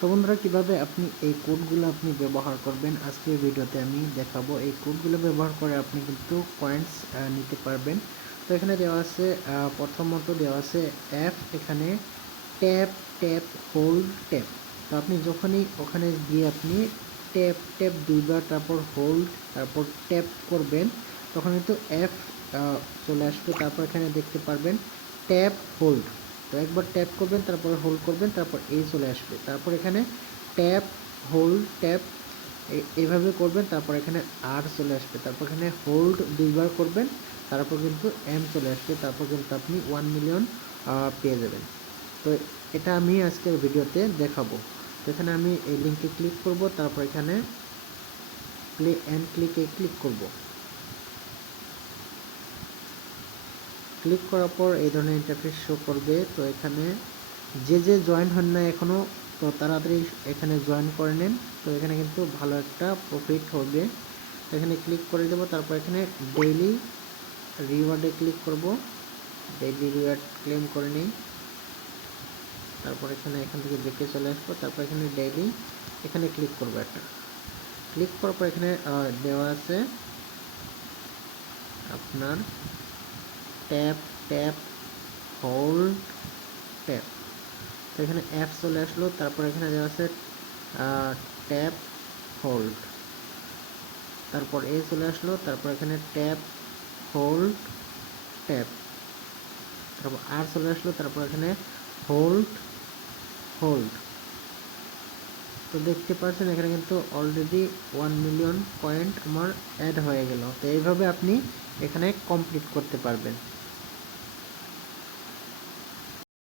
তো বন্ধুরা, কিভাবে আপনি এই কোডগুলো আপনি ব্যবহার করবেন আজকের ভিডিওতে আমি দেখাবো। এই কোডগুলো ব্যবহার করে আপনি কিন্তু পয়েন্টস নিতে পারবেন। তো এখানে দেওয়া আছে, প্রথমত দেওয়া আছে অ্যাপ, এখানে ট্যাপ ট্যাপ হোল্ড ট্যাপ। তো আপনি যখনই ওখানে গিয়ে আপনি ট্যাপ ট্যাপ দুইবার, তারপর হোল্ড, তারপর ট্যাপ করবেন, তখন কিন্তু অ্যাপ চলে আসবে। তারপর এখানে দেখতে পারবেন ট্যাপ হোল্ড। তো একবার ট্যাপ করবেন, তারপরে হোল্ড করবেন, তারপর এই চলে আসবে। তারপর এখানে ট্যাপ হোল্ড ট্যাপ এইভাবে করবেন, তারপর এখানে আর চলে আসবে। তারপর এখানে হোল্ড দুইবার করবেন, তারপর কিন্তু এম চলে আসবে। তারপর কিন্তু আপনি 1 মিলিয়ন পেয়ে যাবেন। তো এটা আমি আজকের ভিডিওতে দেখাবো। তো এখানে আমি এই লিঙ্কে ক্লিক করব, তারপর এখানে প্লে অ্যান্ড ক্লিকে ক্লিক করব। ক্লিক করার পর এই ধরনের ইন্টারফেস শো করবে। তো এখানে যে জয়েন হন না এখনও, তো তাড়াতাড়ি এখানে জয়েন করে নেন। তো এখানে কিন্তু ভালো একটা প্রফিট হবে। এখানে ক্লিক করে দেবো, তারপর এখানে ডেইলি রিওয়ার্ডে ক্লিক করব। ডেইলি রিওয়ার্ড ক্লেম করে নিই। তারপর এখান থেকে দেখে চলে আসবো। তারপর এখানে ডেইলি এখানে ক্লিক করবো একটা। ক্লিক করার পর এখানে দেওয়া আছে আপনার ট্যাপ ট্যাপ হোল্ড ট্যাপ। তো এখানে অ্যাপ চলে আসলো। তারপর এখানে দেওয়া আছে ট্যাপ হোল্ড, তারপর এ চলে আসলো। তারপর এখানে ট্যাপ হোল্ড ট্যাপ, তারপর আর চলে আসলো। তারপর এখানে হোল্ড হোল্ড। তো দেখতে পাচ্ছেন এখানে কিন্তু অলরেডি 1 মিলিয়ন পয়েন্ট আমার অ্যাড হয়ে গেল। তো এইভাবে আপনি এখানে কমপ্লিট করতে পারবেন।